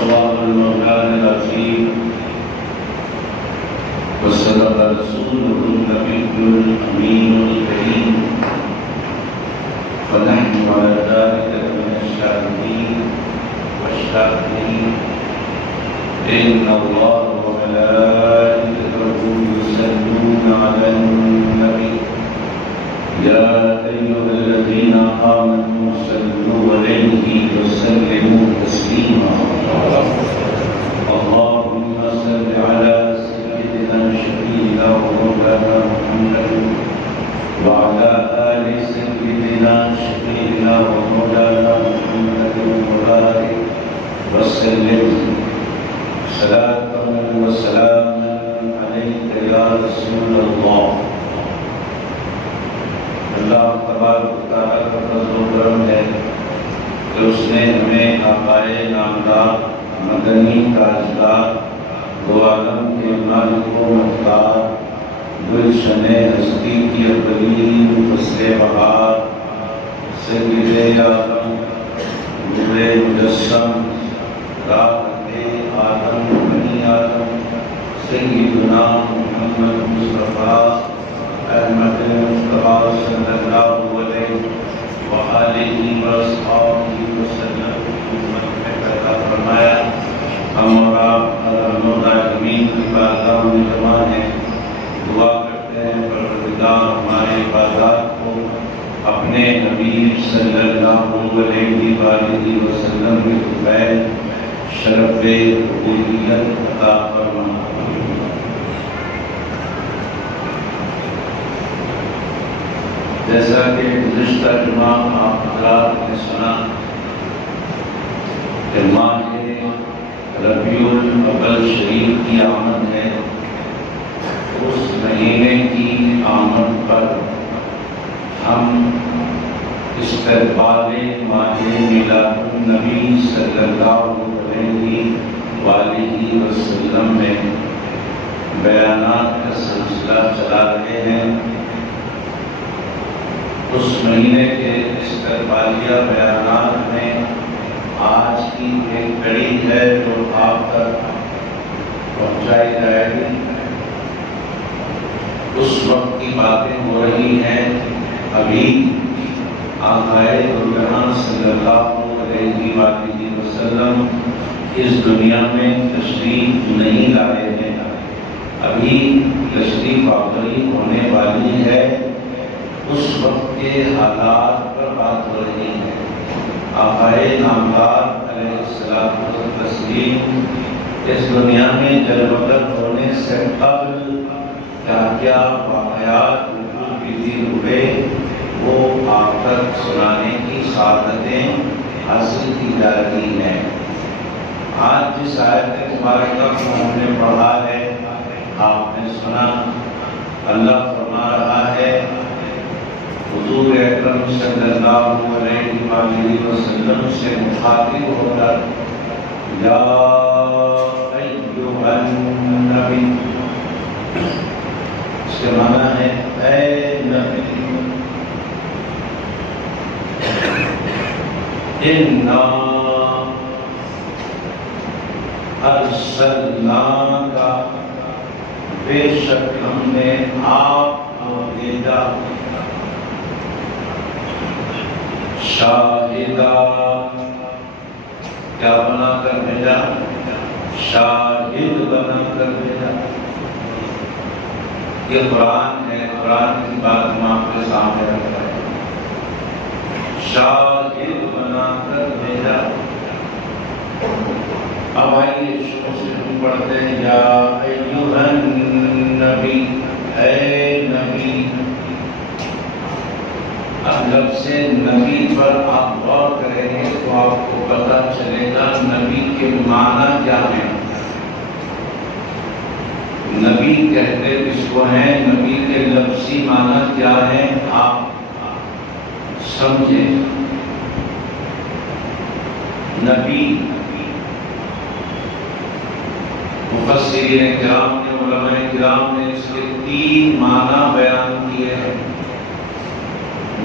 الله المولان العظيم وصدق رسوله النبي الأمين الكريم ونحن على ذلك من الشاهدين والشاكرين إن الله وملائكته يصلون على النبي يا أيها الذين آمنوا صلوا عليه وسلموا تسليما اللهم صل على سيدنا شفيعنا ومولانا محمد وعلى آل سيدنا شفيعنا ومولانا محمد وبارك وسلم صلاة وسلاما عليك يا رسول الله اللہ تبارک و تعالیٰ کا فضل و کرم ہے کہ اس نے ہمیں آقائے نامدار مدنی تاجدار دو عالم کے مالک و مختار گلشن ہستی کی اولین فصل بہار سید آدم نور مجسم راحت آدم بنی آدم سیدنا محمد مصطفیٰ احمد مصطفیٰ صلی اللہ علیہ وآلہ وصحبہ وسلم میں پیدا فرمایا. ہم اور آپ الراحمین کی بارگاہ میں جمع ہیں. دعا کرتے ہیں پروردگار ہمارے عبادات کو اپنے نبی صلی اللہ علیہ وآلہ وسلم کے فضائل شرف عبودیت عطا فرما. جیسا کہ گزشتہ جمعہ آپ حضرات نے سنا کہ ماہ ربیع الاول شریف کی آمد ہے. اس مہینے کی آمد پر ہم استقبال ماہ میلاد النبی صلی اللہ علیہ وآلہ وسلم میں بیانات کا سلسلہ چلا رہے ہیں. اس مہینے کے استقبالیہ بیانات میں آج کی ایک کڑی ہے جو آپ تک پہنچائی جائے گی. اس وقت کی باتیں ہو رہی ہیں. ابھی آقائے جہاں صلی اللہ علیہ وآلہ وسلم اس دنیا میں تشریف نہیں لائے ہیں. ابھی تشریف آوری ہونے والی ہے. اس وقت کے حالات پر بات ہو رہی ہے. آقائے نامدار علیہ الصلوۃ والتسلیم اس دنیا میں جلوگر ہونے سے قبل کیا کیا واقعات وجود ہوئے وہ آپ تک سنانے کی سعادتیں حاصل کی جا رہی ہیں. آج جس آیت مبارکہ کو ہم نے پڑھا ہے آپ نے سنا. اللہ فرما رہا ہے حضور اکرم صلی اللہ علیہ وآلہ وسلم سے مخاطب ہو کر یا ایھا النبی. اس کے معنی ہے اے نبی. انا ارسلناک بے شک ہم نے آپ کو بھیجا شاہدہ. کیا بنا کر بھیجا؟ شاہد بنا کر بھیجا. یہ قرآن ہے. قرآن کی بات ہم آپ کے سامنے رکھ رہے ہیں. شاہد بنا کر بھیجا. اب آئیے شروع سے ہم پڑھتے ہیں یا ایھا النبی. اے نبی. اب لفظ نبی پر آپ غور کریں گے تو آپ کو پتہ چلے گا نبی کے معنی کیا ہے. نبی کہتے کس کو ہیں؟ نبی کے لفظی معنی کیا ہے آپ سمجھیں. نبی مفسرین کرام نے علماء کرام نے اس کے 3 معنی بیان کیے ہیں.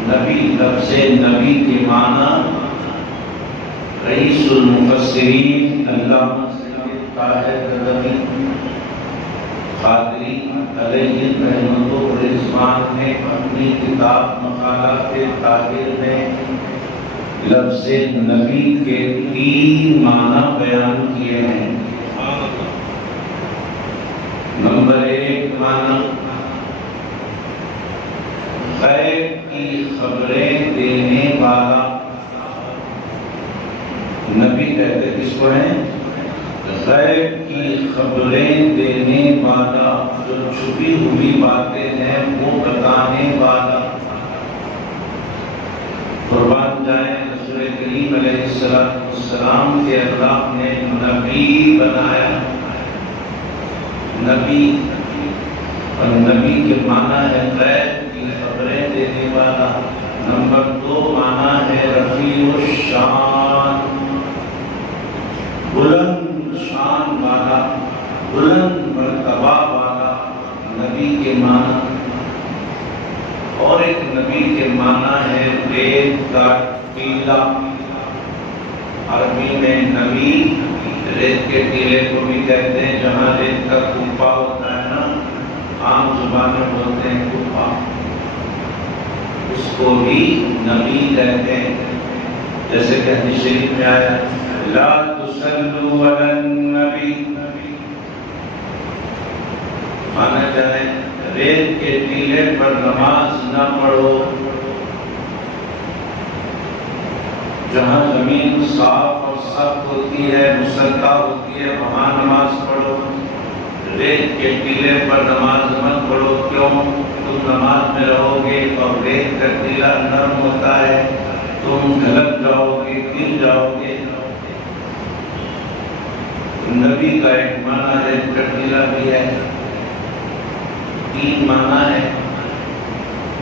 نبی لفظ نبی کے معنی رئیس المفسرین علامہ سید طاہر رضوی قادری علیہ رحمۃ الرضوان نے اپنی کتاب مقالات طاہر میں لفظ نبی کے 3 معنی بیان کیے ہیں۔ نمبر 1 معنی غیب کی خبریں دینے والا۔ نبی کہتے کس کو ہیں؟ غیب کی خبریں دینے والا، جو چھپی ہوئی باتیں ہیں وہ بتانے والا۔ قربان جائیں رسول کریم علیہ السلام کے اللہ نے نبی بنایا۔ نبی اور نبی کے معنی ہے غیب کی خبریں دینے والا۔ نمبر 2 معنی ہے رفیع الشان، بلند شان والا، بلند مرتبہ والا نبی کے معنی۔ اور ایک نبی کے معنی ہے ریت کا ٹیلا۔ عربی میں نبی ریت کے ٹیلے کو بھی کہتے ہیں، جہاں ریت کا کوپا ہوتا ہے نا، عام زبان میں بولتے ہیں کوپا، اس کو بھی نبی کہتے ہیں۔ جیسے کہ حدیث شریف میں آیا لا تصلوا علی النبی، مانا جائے ریت کے ٹیلے پر نماز نہ پڑھو۔ جہاں زمین صاف اور سخت ہوتی ہے، مسطح ہوتی ہے، وہاں نماز پڑھو۔ ریت کے ٹیلے پر نماز مت پڑھو، کیوں؟ تم نماز میں رہو گے اور ریت کا ٹیلا نرم ہوتا ہے، تم گھلک جاؤ گے، گر جاؤ گے۔ نبی کا ایک معنی ہے ٹیلا بھی ہے۔ 3 معنی ہے،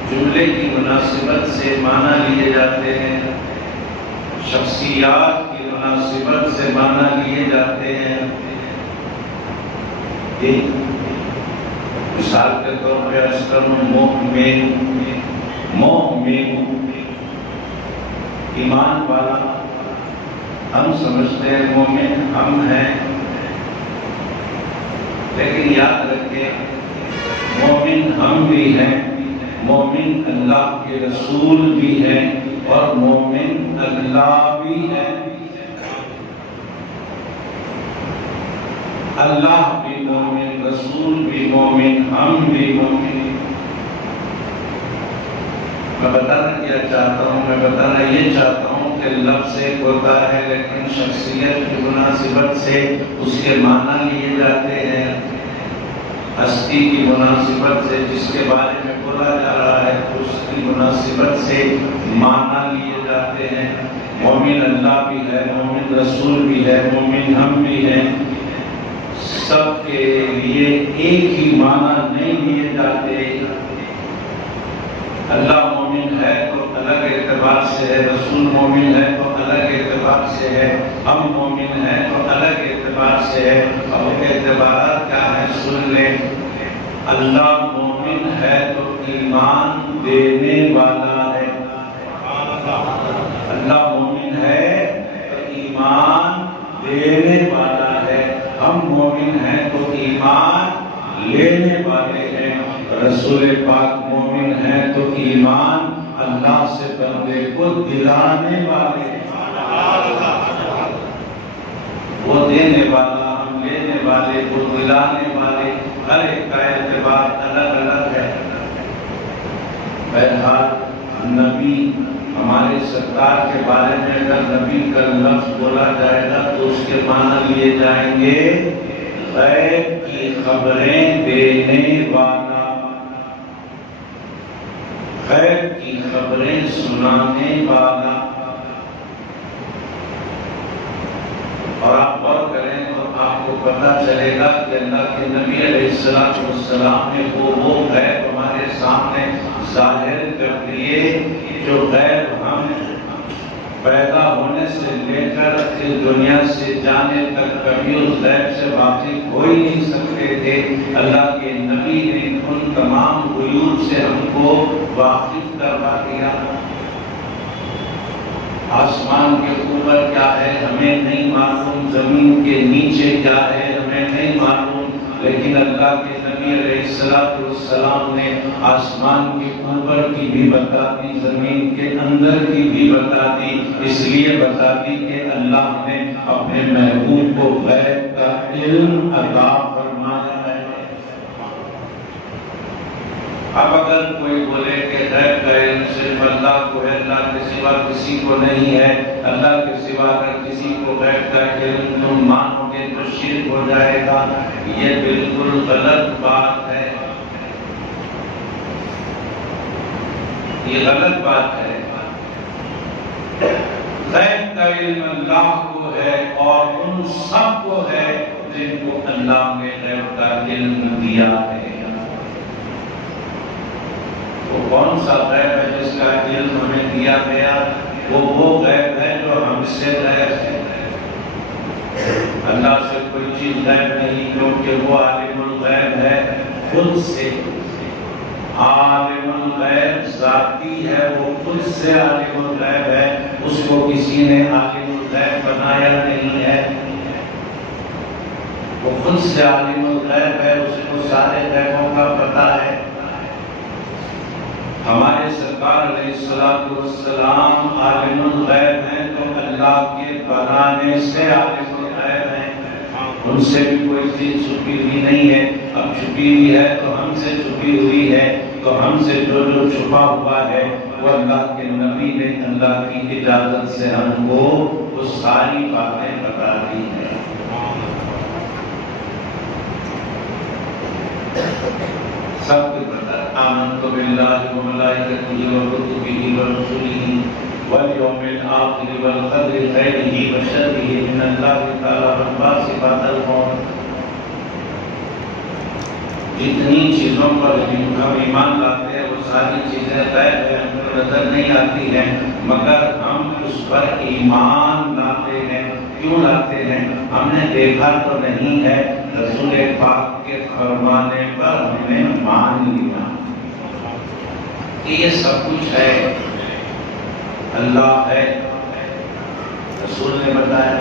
جملے کی مناسبت سے معنی لیے جاتے ہیں، شخصیات کی مناسبت سے معنی لیے جاتے ہیں۔ مثال کے طور پہ عرض کروں مومن، مومن ایمان والا، ہم سمجھتے ہیں مومن ہم ہیں، لیکن یاد رکھیں مومن ہم بھی ہیں، مومن اللہ کے رسول بھی ہیں، اور مومن اللہ بھی ہے۔ اللہ بھی مومن، رسول بھی مومن، ہم بھی مومن۔ میں بتانا کیا چاہتا ہوں؟ میں بتانا یہ چاہتا ہوں کہ لفظ ایک ہوتا ہے لیکن شخصیت کی مناسبت سے اس کے معنی لیے جاتے ہیں۔ ہستی کی مناسبت سے جس کے بارے میں بولا جا رہا ہے اس کی مناسبت سے معنی لیے جاتے ہیں۔ مومن اللہ بھی ہے، مومن رسول بھی ہے، مومن ہم بھی ہیں۔ سب کے لیے ایک ہی معنی نہیں لیے جاتے۔ اللہ مومن ہے تو الگ اعتبار سے ہے، رسول مومن ہے تو الگ اعتبار سے ہے، ہم مومن ہیں تو الگ اعتبار سے ہے۔ اور اعتبارات کیا ہے سن لیں۔ اللہ مومن ہے تو ایمان دینے والا ہے۔ اللہ مومن ہے تو ایمان دینے والا ہے، ہم مومن ہیں تو ایمان لینے والے ہیں۔ رسول پاک مومن ہے تو ایمان اللہ سے بندے کو دلانے والے ہیں۔ وہ دینے والا، ہم لینے والے، وہ دلانے والے، ہر ایک کا اعتبار الگ الگ ہے۔ بہرحال نبی ہمارے سرکار کے بارے میں اگر نبی کا لفظ بولا جائے گا تو اس کے معنی لیے جائیں گے غیب کی خبریں دینے والا، غیب کی خبریں سنانے والا۔ اور آپ غور کریں تو آپ کو پتہ چلے گا کہ اللہ کے نبی علیہ السلام نے وہ غیب ہمارے سامنے ظاہر کر دیے جو غیب ہم پیدا ہونے سے لے کر اس دنیا سے جانے تک کبھی اس غیب سے واقف ہو ہی نہیں سکتے تھے۔ اللہ کے نبی نے ان تمام غیوب سے ہم کو واقف کروا دیا۔ آسمان کے اوپر کیا ہے ہمیں نہیں معلوم، زمین کے نیچے کیا ہے ہمیں نہیں معلوم، لیکن اللہ کے نبی علیہ السلام نے آسمان کے اوپر کی بھی بتا دی، زمین کے اندر کی بھی بتا دی، اس لیے بتا دی کہ اللہ نے اپنے محبوب کو غیب کا علم عطا فرمایا ہے۔ اب اگر کوئی بولے کہ غیب کا علم صرف اللہ کو ہے، اللہ کے سوا کسی کو نہیں ہے، اللہ کے سوا اگر کسی کو غیب کا علم تم مانو گے تو شرک ہو جائے گا، یہ بالکل غلط بات ہے، یہ غلط بات ہے۔ غیب کا علم اللہ کو ہے اور ان سب کو ہے جن کو اللہ نے غیب کا علم دیا ہے۔ وہ کون سا غیب ہے جس کا علم ہمیں دیا گیا؟ وہ غیب ہے جو ہم سے غیب ہے۔ اللہ سے کوئی چیز غیب نہیں، کیونکہ وہ عالم الغیب ہے، خود سے عالم الغیب ذاتی ہے، وہ خود سے عالم الغیب ہے، اس کو کسی نے عالم الغیب بنایا نہیں ہے، وہ خود سے عالم الغیب ہے، اس کو سارے غیبوں کا پتہ ہے۔ ہمارے سرکار علیہ السلام عالم الغیب ہیں تو اللہ کے بنانے سے عالم الغیب ہیں، ان سے بھی کوئی چیز چھپی ہوئی نہیں ہے، اب چھپی ہوئی ہے تو ہم سے چھپی ہوئی ہے، تو ہم سے جو چھپا ہوا ہے وہ اللہ کے نبی نے اللہ کی اجازت سے ہم کو وہ ساری باتیں بتا دی ہیں۔ سب کو پتہ ہے، آمنت باللہ وملائکتہ وکتبہ ورسلہ والیوم الآخر والقدر خیرہ وشرہ من اللہ تعالی والبعث الموت۔ جتنی چیزوں پر ہم ایمان لاتے ہیں وہ ساری چیزیں غیب ہیں، ہم کو نظر نہیں آتی ہیں، مگر ہم اس پر ایمان لاتے ہیں۔ کیوں لاتے ہیں؟ ہم نے دیکھا تو نہیں ہے، رسول پاک کے فرمانے پر ہم نے مان لیا کہ یہ سب کچھ ہے، اللہ ہے، رسول نے بتایا،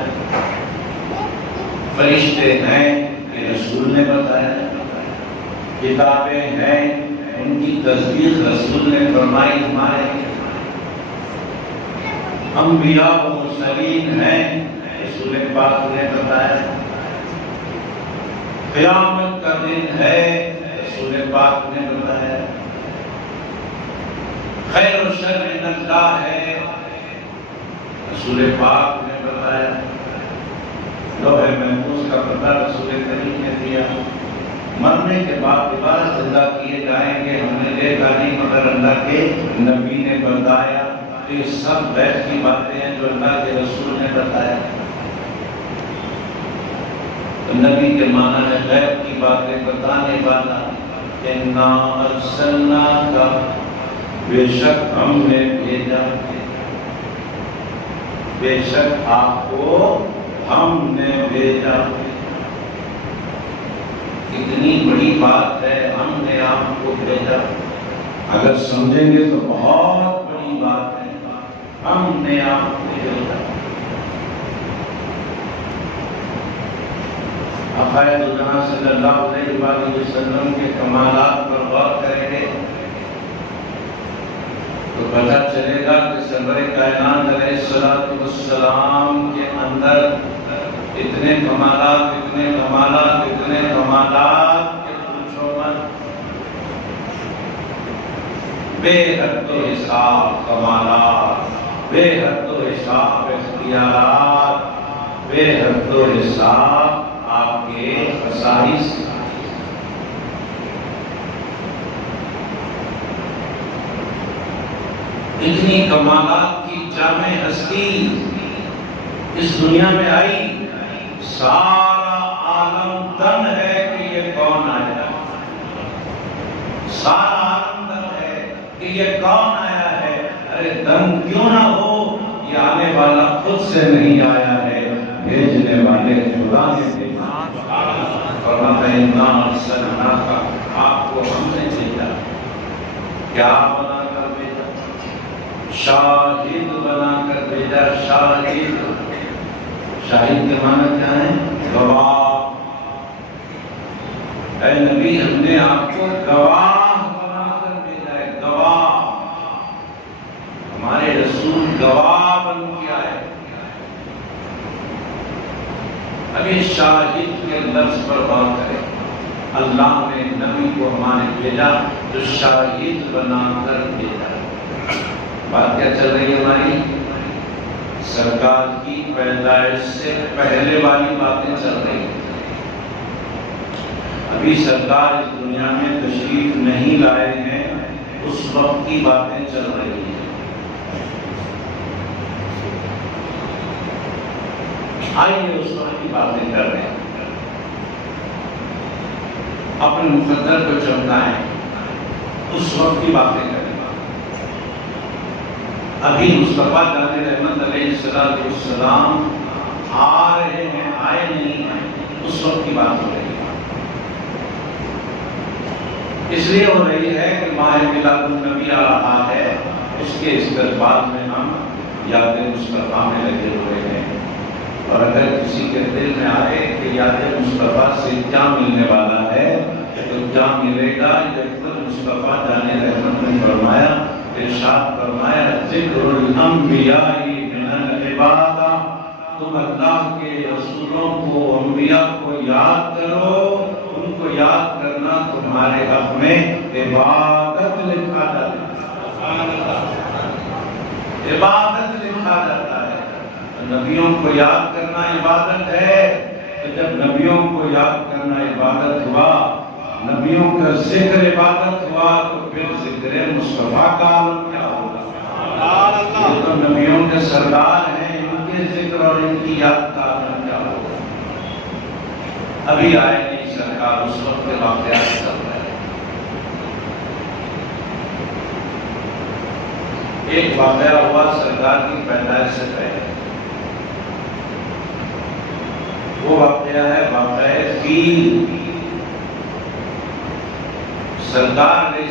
فرشتے ہیں کہ رسول نے بتایا، کتابیں ہیں ان کی تصدیق رسول نے فرمائی، ہمارے انبیاء و مرسلین ہیں، رسول پاک نے بتایا، قیامت کا دن ہے، رسول پاک نے بتایا، خیر و شر من اللہ ہے، رسول پاک نے بتایا، لوح محفوظ کا پتہ رسول کریم نے دیا، مرنے کے بعد دوبارہ زندہ کیے جائیں گے ہم نے دیکھا نہیں، مگر اللہ کے نبی نے بتایا۔ تو یہ سب غیب کی باتیں ہیں جو اللہ کے رسول نے بتایا۔ نبی کے معنی ہے غیب کی باتیں بتانے والا، اِنَّا أَرْسَلْنَاكَ، بے شک ہم نے بھیجا، بے شک آپ کو ہم نے بھیجا۔ اتنی بڑی بات ہے، ہم نے آپ کو بھیجا، اگر سمجھیں گے تو بہت بڑی بات ہے، ہم نے آپ کو بھیجا۔ آقائے جہاں صلی اللہ علیہ وآلہ وسلم کے کمالات پر غور کریں گے تو پتہ چلے گا کہ سرور کائنات علیہ السلام کے اندر اتنے کمالات، اتنے کمالات، اتنے کمالات کہ پوچھو مت، بے حد و حساب کمالات، بے حد و حساب اختیارات، بے حد و حساب آپ کے خصائص۔ اتنی کمالات کی جامع ہستی اس دنیا میں آئی، سارا عالم دن ہے کہ یہ کون آیا، سارا عالم دن ہے کہ یہ کون آیا ہے۔ ارے دن کیوں نہ ہو، یہ آنے والا خود سے نہیں آیا ہے، بھیجنے والے خدا نے بھیجا۔ آپ کو ہم نے بھیجا، کیا بنا کر بھیجا؟ شاہد بنا کر بھیجا. شاہد، شاہد کے معنی کیا ہے؟ گواہ. اے نبی ہم نے آپ کو گواہ بنا کر بھیجا ہے. گواہ، ہمارے رسول گواہ بن کے آئے. ابھی شاہد کے لفظ پر غور کریں. اللہ نے نبی کو ہمارے بھیجا جو شاہد بنا کر بھیجا. بات کیا چل رہی ہے ہماری؟ سرکار کی پیدائش سے پہلے والی باتیں چل رہی ہیں. ابھی سرکار اس دنیا میں تشریف نہیں لائے ہیں، اس وقت کی باتیں چل رہی ہیں. آئیے اس وقت کی باتیں کر رہے ہیں. اپنے مقدر کو چمکائیں، اس وقت کی باتیں کریں. ابھی مصطفیٰ جان رحمت علیہ السلام آ رہے ہیں، آئے نہیں ہیں، اس وقت کی بات ہو رہی ہے. اس لیے ہو رہی ہے کہ ماہ میلاد النبی آ رہا ہے، اس کے استقبال میں ہم یاد مصطفیٰ میں لگے ہوئے ہیں. اور اگر کسی کے دل میں آئے کہ یاد مصطفیٰ سے کیا ملنے والا ہے تو کیا ملے گا؟ جب تک مصطفیٰ جان رحمت نے فرمایا، ارشاد فرمایا، ذکر الانبیاء من العبادہ. تم اللہ کے رسولوں کو، انبیاء کو یاد کرو. ان کو یاد کرنا تمہارے حق میں عبادت لکھا جاتا ہے. عبادت لکھا جاتا ہے. نبیوں کو یاد کرنا عبادت ہے. تو جب نبیوں کو یاد کرنا عبادت ہوا، نبیوں کا ذکر عبادت ہوا، تو پھر ذکر مصطفیٰ کا عالم کیا ہوگا؟ یہ تو نبیوں کے سردار ہیں، ان کے ذکر اور ان کی یاد کا عالم کیا ہوگا؟ ابھی آئے نہیں سرکار، اس وقت کے واقعات چل رہے ہیں. ایک واقعہ ہوا سرکار کی پیدائش سے پہلے. وہ واقعہ ہے واقعہ فیل. سرکار علیہ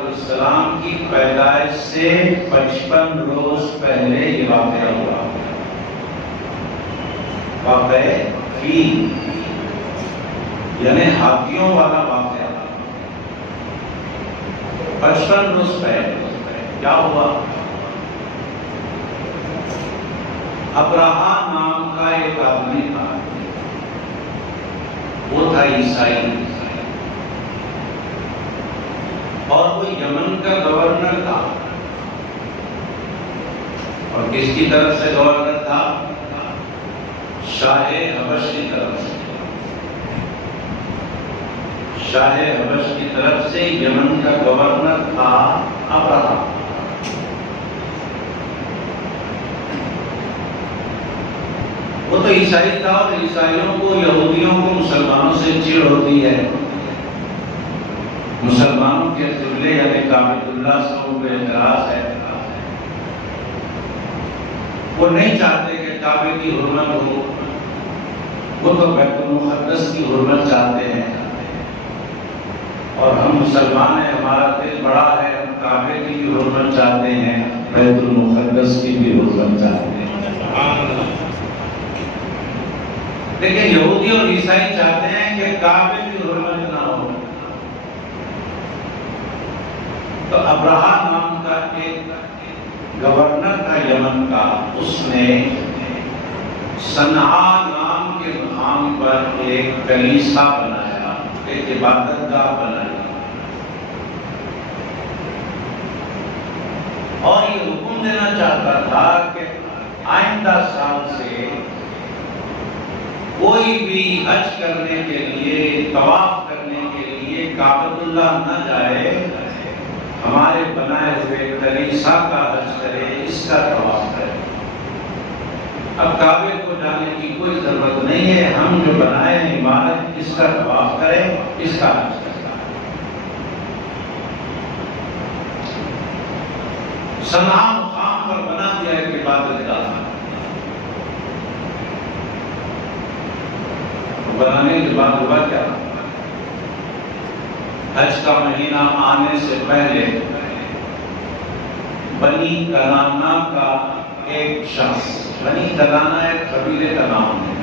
السلام کی پیدائش سے 55 روز پہلے یہ واقعہ ہوا. واقعہ فیل یعنی ہاتھیوں والا واقعہ. 55 روز پہلے کیا ہوا؟ ابراہا نام کا ایک آدمی تھا، وہ تھا عیسائی، اور وہ یمن کا گورنر تھا. اور کس کی طرف سے گورنر تھا؟ شاہ حبش کی طرف سے. شاہ حبش کی طرف سے یمن کا گورنر تھا ابراہا. وہ تو عیسائی تھا، اور عیسائیوں کو، یہودیوں کو مسلمانوں سے چڑ ہوتی ہے. مسلمانوں کے قبلے یعنی کعبۃ اللہ سے ان کو اعتراض ہے. وہ نہیں چاہتے کہ کعبے کی حرمت ہو، وہ تو بیت المقدس کی حرمت چاہتے ہیں. اور ہم مسلمان ہیں، ہمارا دل بڑا ہے، ہم کعبے کی بھی حرمت چاہتے ہیں، بیت المقدس کی بھی حرمت چاہتے ہیں. لیکن یہودی اور عیسائی چاہتے ہیں کہ کعبے کی حرمت نہ ہو. تو ابراہا نام کا ایک گورنر تھا یمن کا، اس نے صنعاء نام کے مقام پر ایک کلیسا بنایا، ایک عبادت گاہ بنائی، اور یہ حکم دینا چاہتا تھا کہ آئندہ سال سے کوئی بھی حج کرنے کے لیے، طواف کرنے کے لیے کعبۃ اللہ نہ جائے، ہمارے بنائے ہوئے کلیسا کا حج کرے، اس کا طواف کرے. اب کعبے کو جانے کی کوئی ضرورت نہیں ہے، ہم جو بنائے ہیں عمارت، اس کا طواف کریں، اس کا حج کریں. صنعاء مقام پر بنا دیا ایک عبادت گاہ. بنانے کے بعد ہوا کیا؟ حج کا مہینہ آنے سے پہلے بنی کنانہ کا ایک شخص، بنی کنانہ ایک قبیلے کا نام ہے،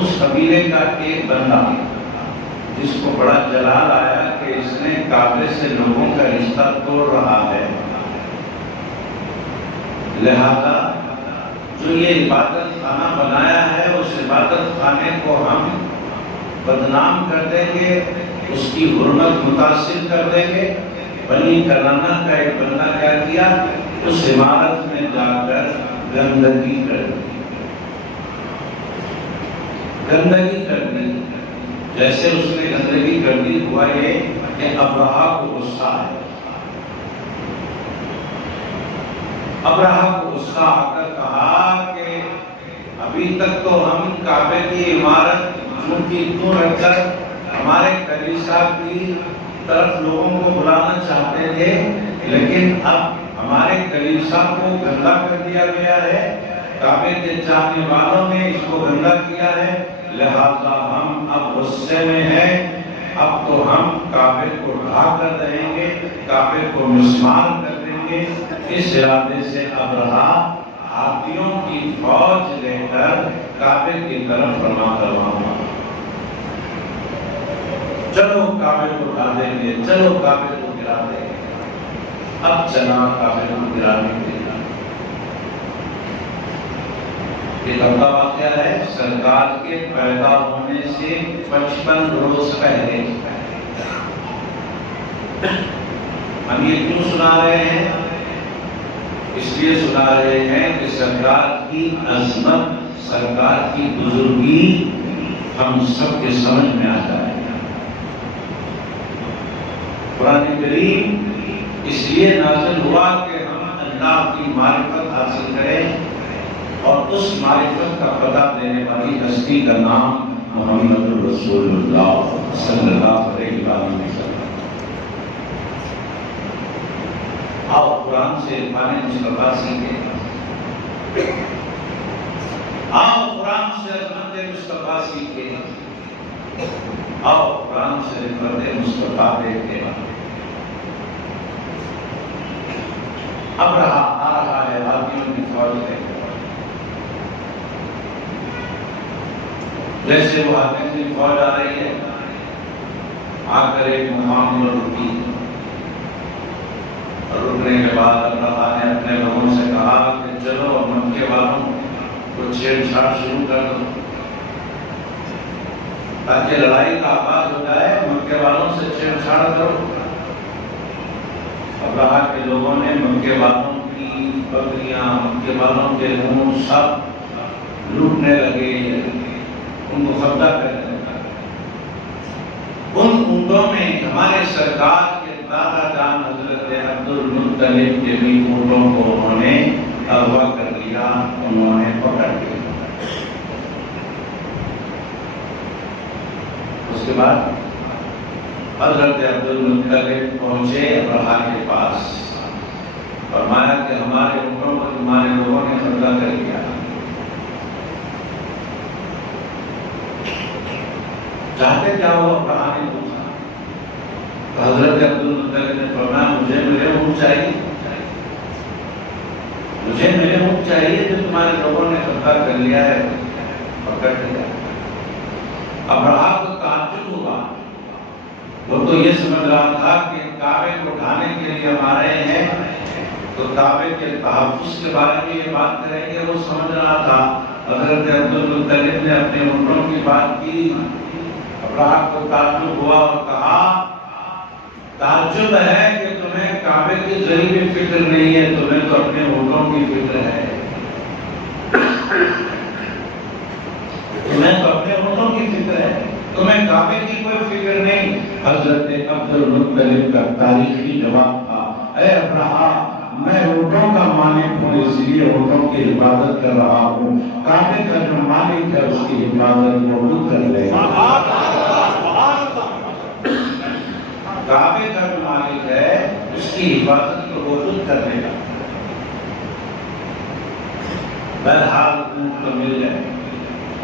اس قبیلے کا ایک بندہ جس کو بڑا جلال آیا کہ اس نے کعبے سے لوگوں کا رشتہ توڑ رہا ہے، لہذا جو یہ عبادت خانہ بنایا ہے اس عبادت خانے کو ہم بدنام کر دیں گے، اس کی حرمت متاثر کر دیں گے۔ بنی کنانہ کا ایک بندہ کیا کیا، اس عمارت میں جا کر گندگی کر دی۔ جیسے اس نے گندگی کر دی، ہوا یہ کہ ابرہہ کو غصہ ہے، ابرہہ کو غصہ آ کر کہا کہ ابھی تک تو ہم کعبے کی عمارت کیوں رکھ کر ہمارے کلیسا کی طرف لوگوں کو بلانا چاہتے تھے، لیکن اب ہمارے کلیسا کو گندا کر دیا گیا ہے، کعبے کے چاہنے والوں نے اس کو گندا کیا ہے، لہذا ہم اب غصے میں ہیں، اب تو ہم کعبے کو ڈھا کر دیں گے، کعبے کو مسمار کر دیں گے۔ اس ارادے سے ابرہہ ہاتھیوں کی فوج لے کر کعبے کی طرف روانہ ہوا۔ چلو کعبے کو ڈھا دیں گے، چلو کعبے کو گرا دیں گے۔ اب چلا کعبے کو گرانے کے لیے۔ یہ لمبا واقعہ ہے، سرکار کے پیدا ہونے سے 55 روز پہلے۔ ہم یہ کیوں سنا رہے ہیں؟ اس لیے سنا رہے ہیں کہ سرکار کی عظمت، سرکار کی بزرگی ہم سب کے سمجھ میں آ جائے۔ قرآن کریم اس لیے نازل ہوا کہ ہم اللہ کی معرفت حاصل کریں، اور اس معرفت کا پتہ دینے والی ہستی کا نام محمد رسول اللہ صلی اللہ علیہ وسلم۔ آؤ قرآن سے عرفان مصطفیٰ سیکھیں، آؤ قرآن سے عظمت مصطفیٰ سیکھیں، آؤ قرآن سے عظمت مصطفیٰ دیکھیں۔ ابرہہ آ رہا ہے ہاتھیوں کی فوج لے کر، جیسے وہ ہاتھیوں کی فوج آ رہی ہے، آ کر ایک مقام پر رکی، اور رکنے کے بعد ابرہہ نے اپنے لوگوں سے کہا کہ چلو مکے والوں کو چھیڑ چھاڑ شروع کر دو، تاکہ لڑائی کا آغاز ہو جائے، مکے والوں سے چھیڑ چھاڑ کرو۔ ابرہہ کے لوگوں نے مکے والوں کی بکریاں، مکے والوں کے اونٹ سب لوٹنے لگے، ان کو قبضہ کرنے لگا۔ ان اونٹوں میں ہمارے سرکار کے دادا جان حضرت عبد المطلب کے بھی اونٹوں کو انہوں نے اغوا کر لیا، انہوں نے پکڑ لیا۔ اس کے بعد حضرت عبد المطلب پہنچے ابرہہ کے پاس، فرمایا کہ ہمارے اونٹوں کو تمہارے لوگوں نے قبضہ کر لیا۔ چاہتے کیا ہو؟ ابرہہ نے پوچھا۔ حضرت عبد المطلب نے فرمایا مجھے میرے اونٹ چاہیے، مجھے میرے اونٹ چاہیے جو تمہارے لوگوں نے قبضہ کر لیا ہے، پکڑ لیا۔ ابرہہ کو تعجب ہوا، وہ تو یہ سمجھ رہا تھا کہ کعبے کو ڈھانے کے لیے ہم آ رہے ہیں تو کعبے کے تحفظ کے بارے میں یہ بات کریں گے، وہ سمجھ رہا تھا۔ حضرت عبد المطلب نے اپنے اونٹوں کی بات کی، ابرہہ کو تعجب ہوا اور کہا تعجب ہے کہ تمہیں کعبے کی ذری بھی فکر نہیں ہے، تمہیں تو اپنے اونٹوں کی فکر ہے، تمہیں تو اپنے اونٹوں کی فکر ہے، تمہیں کعبے کی کوئی فکر نہیں۔ حضرت عبد المطلب کا تاریخی جواب تھا، اے ابرہہ میں اونٹوں کا مالک ہوں، اس لیے اونٹوں کی حفاظت کر رہا ہوں، کعبے کا جو مالک ہے اس کی حفاظت وہ خود کر لے گا۔ کعبے کا جو مالک ہے اس کی حفاظت کو وہ خود کر لے گا۔ بہرحال اونٹ تو مل گئے،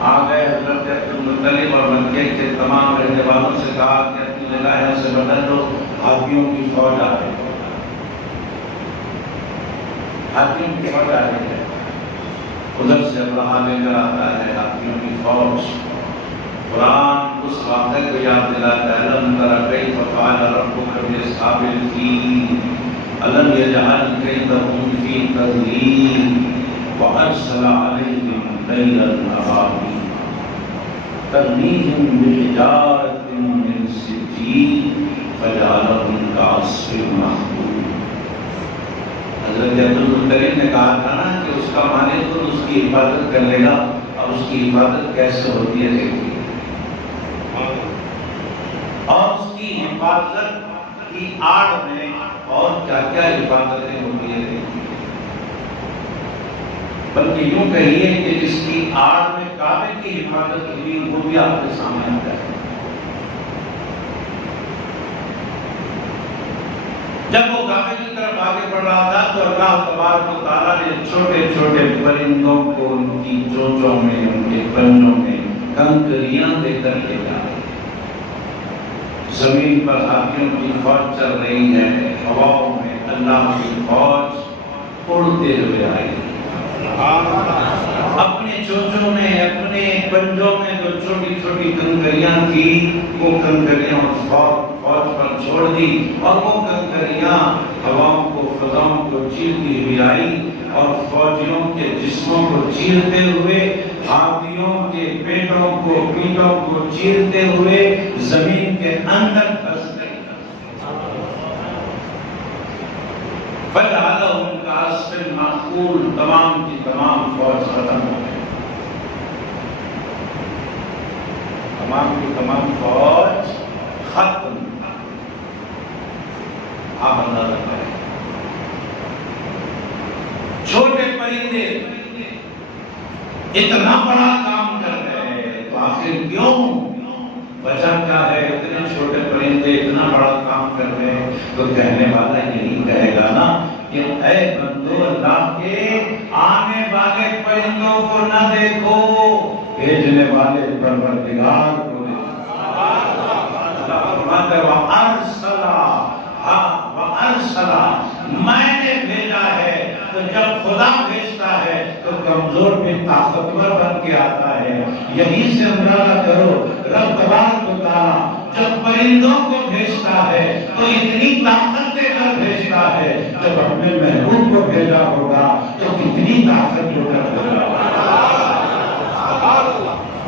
آ گئے۔ حضرت عبد المطلب اور مکے کے تمام رہنے والوں سے کہا کہ اپنی جگہ سے بدل دو، ہاتھیوں کی فوج آ گئی۔ ہاتھیوں کی فوج آ رہی ہے، ادھر سے ابرہا لے کر آتا ہے ہاتھیوں کی فوج۔ قرآن اس واقعے کو یاد دلاتا ہے، لم تر کیف فعل ربک باصحاب الفیل الم یجعل کیدہم فی تضلیل وارسل علیہم طیرا ابابیل ترمیہم بحجارۃ من سجیل فجعلہم کعصف مأکول۔ حضرت عبدالمطلب نے کہا تھا نا کہ اس کا مالک خود اس کی حفاظت کر لے گا، اور اس کی حفاظت کیسے ہوتی ہے دیکھیے، اور اس کی حفاظت کی آڑ میں اور کیا کیا حفاظتیں ہوتی ہیں دیکھیے، بلکہ یوں کہیے کہ جس کی آڑ میں کعبے کی حفاظت ہوئی وہ بھی آپ کے سامنے آتا ہے۔ جب وہ کعبے کی طرف آگے بڑھ رہا تھا تو اللہ تبارک و تعالیٰ نے چھوٹے چھوٹے پرندوں کو ان کی چونچوں میں، ان کے پنجوں میں کنکریاں دے کر کے ڈالا۔ زمین پر ہاتھیوں کی فوج چل رہی ہے، ہواؤں میں اللہ کی فوج اڑتے ہوئے آئی، اپنے چونچوں میں، اپنے پنجوں میں جو چھوٹی چھوٹی کنکریاں تھی وہ کنکریاں فوج پر چھوڑ دی، اور وہ کنکریاں ہواؤں کو، فضاؤں کو چیرتی ہوئی آئی، اور فوجیوں کے جسموں کو چیرتے ہوئے، ہاتھیوں کے پیٹوں کو، پیٹوں کو چیرتے ہوئے زمین کے اندر پھنس گئی۔ فجعلہم کعصف مأکول، تمام کی تمام فوج ختم ہو گئی، تمام کی تمام فوج ختم۔ آپ اندازہ کریں، چھوٹے پرندے اتنا بڑا کام کر رہے ہیں تو آخر کیوں؟ وجہ کیا ہے؟ اتنے چھوٹے پرندے اتنا بڑا کام کر رہے ہیں تو کہنے والا یہی کہے گا نا کہ اے بندو، اللہ کے آنے والے پرندوں کو نہ دیکھو، بھیجنے والے پروردگار کو دیکھو۔ اللہ فرماتا ہے وَأَرْسَلَ، میں نے بھیجا ہے۔ تو جب خدا بھیجتا ہے تو کمزور بھی طاقتور بن کے آتا ہے۔ یہی سے اندازہ کرو، رب تبارک و تعالیٰ جب پرندوں کو بھیجتا ہے تو اتنی طاقت دے کر بھیجتا ہے، جب اپنے محبوب کو بھیجا ہوگا تو کتنی طاقت دے کر بھیجا ہوگا۔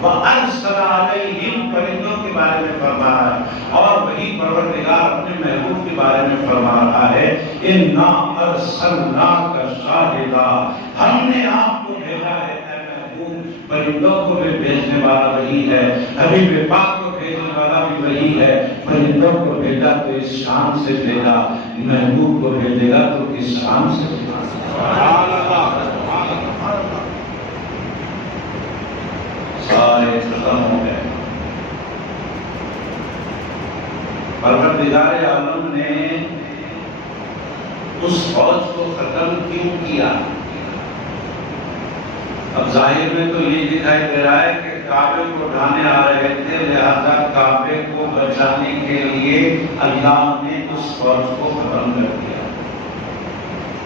وَأَرْسَلَ عَلَيْهِمْ، پرندوں کے بارے میں فرما رہا ہے، اور وہی پروردگار اپنے محبوب کے بارے میں فرما رہا ہے، إِنَّا أَرْسَلْنَاكَ شَاهِدًا، ہم نے آپ کو بھیجا ہے اے محبوب۔ پرندوں کو بھی بھیجنے والا وہی ہے، حبیب پاک کو بھیجنے والا بھی وہی ہے۔ پرندوں کو بھیجا تو اس شان سے بھیجا، محبوب کو بھیجے گا تو کس شان سے بھیجا۔ سبحان اللہ، سارے ختم ہو گئے۔ پروردگار عالم نے اس فوج کو ختم کیوں کیا؟ اب ظاہر میں تو یہ دکھائی دے رہا ہے کہ کعبے کو ڈھانے آ رہے تھے، لہذا کعبے کو بچانے کے لیے اللہ نے اس فوج کو ختم کر دیا۔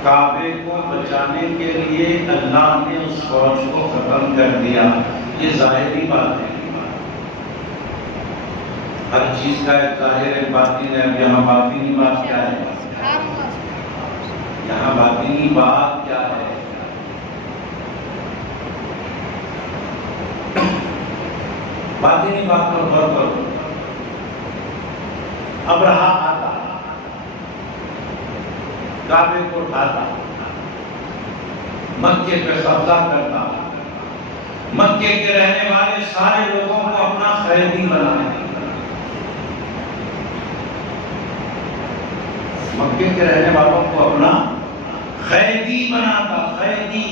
کعبے کو بچانے کے لیے اللہ نے اس فوج کو ختم کر دیا، یہ ظاہری بات ہے۔ ہر چیز کا ایک ظاہر ہے، باطن ہے۔ اب یہاں باطنی بات کیا ہے؟ یہاں باطنی بات کیا ہے؟ باطنی بات پر غور کرو۔ ابرہا آتا، کعبے کو اٹھاتا، مکے پہ قبضہ کرتا، مکے کے رہنے والے سارے لوگوں کو اپنا قیدی بنانے، مکے کے رہنے والوں کو اپنا قیدی بناتا، قیدی،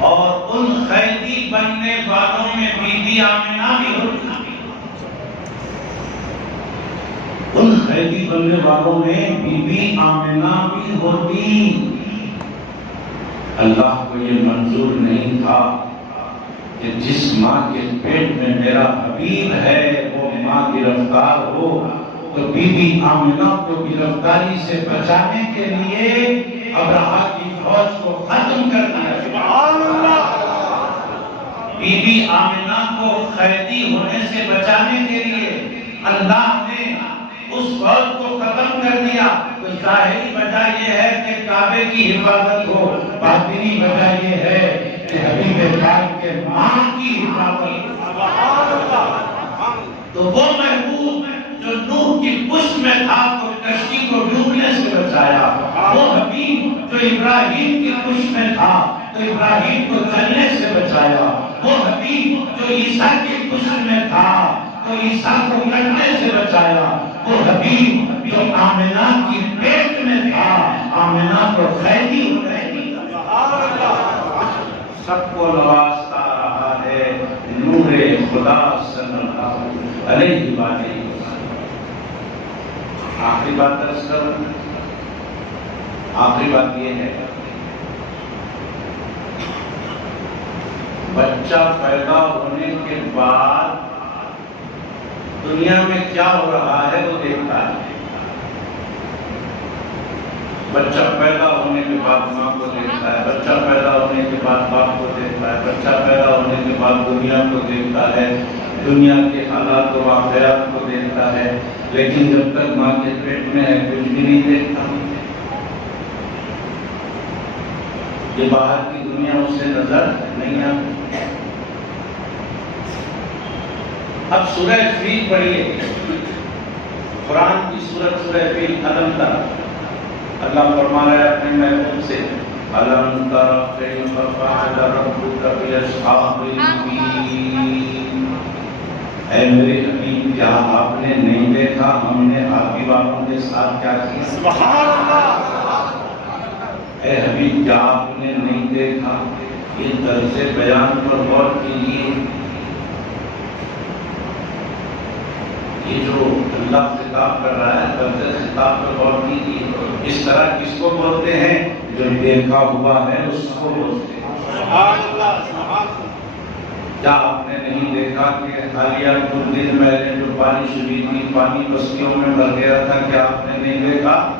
اور ان قیدی بننے والوں میں بی بی آمنہ بھی ہوتی، ان قیدی بننے والوں میں بی بی آمنہ بھی ہوتی۔ اللہ کو یہ منظور نہیں تھا کہ جس ماں کے پیٹ میں میرا حبیب ہے وہ ماں گرفتار ہو، تو بی بی آمنہ کو گرفتاری سے بچانے کے لیے ابرہہ کی فوج کو ختم کر دیا۔ سبحان اللہ۔ بی بی آمنہ کو قیدی ہونے سے بچانے کے لیے اللہ نے اس فوج کو ختم کر دیا۔ تو ظاہری وجہ یہ ہے کہ کعبے کی حفاظت ہو، باطنی وجہ یہ ہے کہ حبیب پاک کے ماں کی حفاظت۔ تو وہ محبوب جو نوح کی پشت میں تھا تو کشتی کو ڈوبنے سے بچایا، وہ حبیب جو ابراہیم کی پشت میں تھا تو ابراہیم کو جلنے سے بچایا، وہ حبیب جو عیسیٰ کی پشت میں تھا تو عیسیٰ کو کٹنے سے بچایا، وہ حبیب جو آمنہ کی پیٹ میں تھا آمنہ کو قیدی ہونے دیا۔ سب کو نوازتا رہا ہے نور خدا صلی اللہ علیہ وآلہ۔ آخری بات درس کروں، آخری بات یہ ہے بچہ پیدا ہونے کے بعد دنیا میں کیا ہو رہا ہے وہ دیکھتا ہے۔ بچہ پیدا ہونے کے بعد ماں کو دیکھتا ہے، بچہ پیدا ہونے کے بعد باپ کو دیکھتا ہے، بچہ پیدا ہونے کے بعد دنیا کو دیکھتا ہے، دنیا کے حالات و واقعات کو دیکھتا ہے، لیکن جب تک ماں کے پیٹ میں ہے کچھ بھی نہیں دیکھتا۔ یہ باہر کی دنیا اس سے نظر نہیں آتی۔ اب سورہ فیل پڑھیے، قرآن کی سورت سورہ فیل علم تر۔ اللہ فرما رہا ہے اپنے محبوب سے علم تر کیف فعل ربک باصحاب الفیل۔ اے میرے حبیب کیا آپ نے نہیں دیکھا ہم نے عربی والوں کے ساتھ کیا کیا؟ سبحان اللہ۔ اے حبیب کیا آپ نے نہیں دیکھا؟ یہ طرز بیان پر غور کیجیے۔ یہ جو اللہ خطاب کر رہا ہے طرز خطاب پر غور کیجیے۔ اس طرح کس کو بولتے ہیں؟ جو دیکھا ہوا ہے اس کو بولتے ہیں۔ سبحان اللہ، سبحان اللہ۔ کیا آپ نے نہیں دیکھا کہ حالیہ کچھ دن پہلے جو بارش ہوئی تھی پانی بستیوں میں بھر گیا تھا؟ کیا آپ نے نہیں دیکھا؟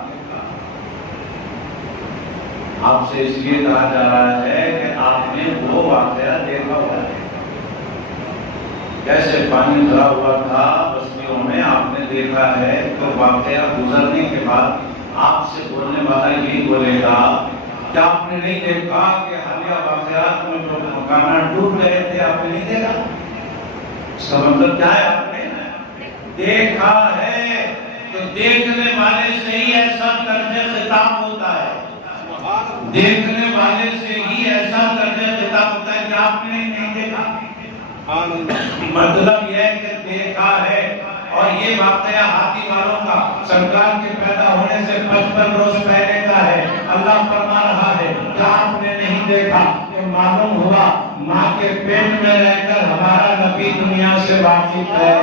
آپ سے اس لیے کہا جا رہا ہے کہ آپ نے وہ واقعہ دیکھا ہوا ہے۔ کیسے پانی بھرا ہوا تھا بستیوں میں آپ نے دیکھا ہے، تو واقعہ گزرنے کے بعد آپ سے بولنے والا یہی بولے گا کیا آپ نے نہیں دیکھا کہ حالیہ واقعات میں جو مکانات ڈوب رہے تھے آپ نے نہیں دیکھا؟ اس کا مطلب کیا ہے؟ آپ نے دیکھا ہے۔ تو دیکھنے والے سے ہی ایسا طرز خطاب ہوتا ہے، دیکھنے والے سے ہی ایسا طرز خطاب ہوتا ہے کہ آپ نے نہیں دیکھا۔ مطلب یہ ہے کہ دیکھا ہے۔ اور یہ واقعہ ہاتھی والوں کا سرکار کے پیدا ہونے سے 55 روز پہلے کا ہے۔ اللہ فرما رہا ہے کہ آپ نے نہیں دیکھا کہ معلوم ہوا ماں کے پیٹ میں رہ کر ہمارا نبی دنیا سے واقف ہے۔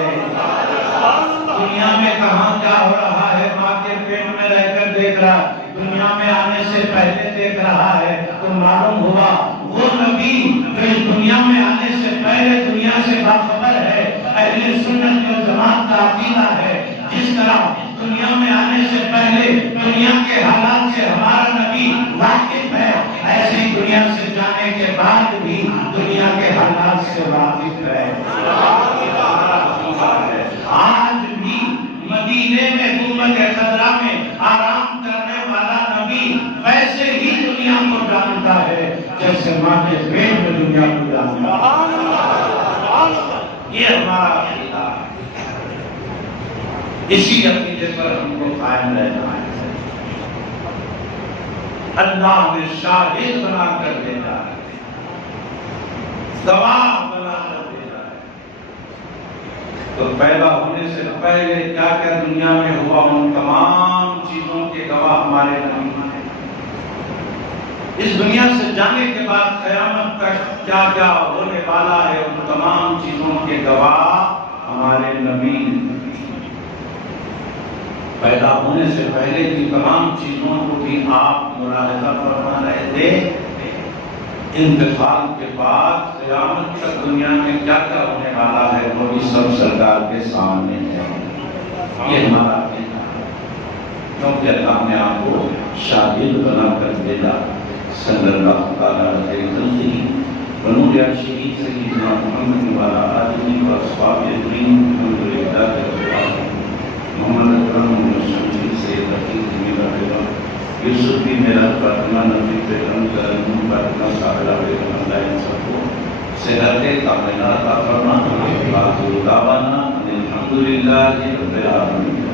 دنیا میں کہاں کیا ہو رہا ہے ماں کے پیٹ میں رہ کر دیکھ رہا، دنیا میں آنے سے پہلے دیکھ رہا ہے۔ تو معلوم ہوا وہ نبی جو اس دنیا میں آنے سے پہلے دنیا سے باخبر ہے۔ اہل سنت و جماعت کا عقیدہ ہے جس طرح دنیا میں آنے سے پہلے دنیا کے حالات سے ہمارا نبی واقف ہے، ایسے ہی دنیا سے جانے کے بعد بھی دنیا کے حالات سے واقف ہے۔ آج بھی مدینے میں گنبد خضرا میں آرام کرنے والا نبی ویسے ہی دنیا کو جانتا ہے جیسے ماں کے پیٹ میں دنیا کو جانتا ہے۔ یہ ہمارا عقیدہ ہے، اسی عقیدے پر ہم کو قائم رہنا ہے۔ اللہ نے شاہد بنا کر دینا ہے، گواہ بنا کر دینا ہے۔ تو پیدا ہونے سے پہلے کیا کیا دنیا میں ہوا ان تمام چیزوں کے گواہ ہمارے نبی ہیں۔ اس دنیا سے جانے کے بعد قیامت تک کیا کیا ہونے والا ہے ان تمام چیزوں کے گواہ ہمارے نبی۔ پیدا ہونے سے پہلے کی تمام چیزوں کو بھی آپ ملاحظہ فرما رہے تھے۔ انتقال کے بعد قیامت تک دنیا میں کیا کیا ہونے والا ہے وہ بھی سب سرکار کے سامنے ہے۔ یہ ہمارا کہنا ہے، کیونکہ اللہ نے آپ کو شاہد بنا کر بھیجا صلی اللہ تعالیٰ علیہ وسلم بنو یاشری سیدنا محمد والا آدمی و اصحاب کریم الحمدللہ رب العالمین محمد اکرم محمد سید عقیق میرا بیگم یوسف بھی میرا فاطمہ نبی بیگم کرم فاطمہ صاحبہ بیگم اللہ ان سب کو صحت کاملہ عطا فرما آخر دعوانا الحمدللہ رب العالمین.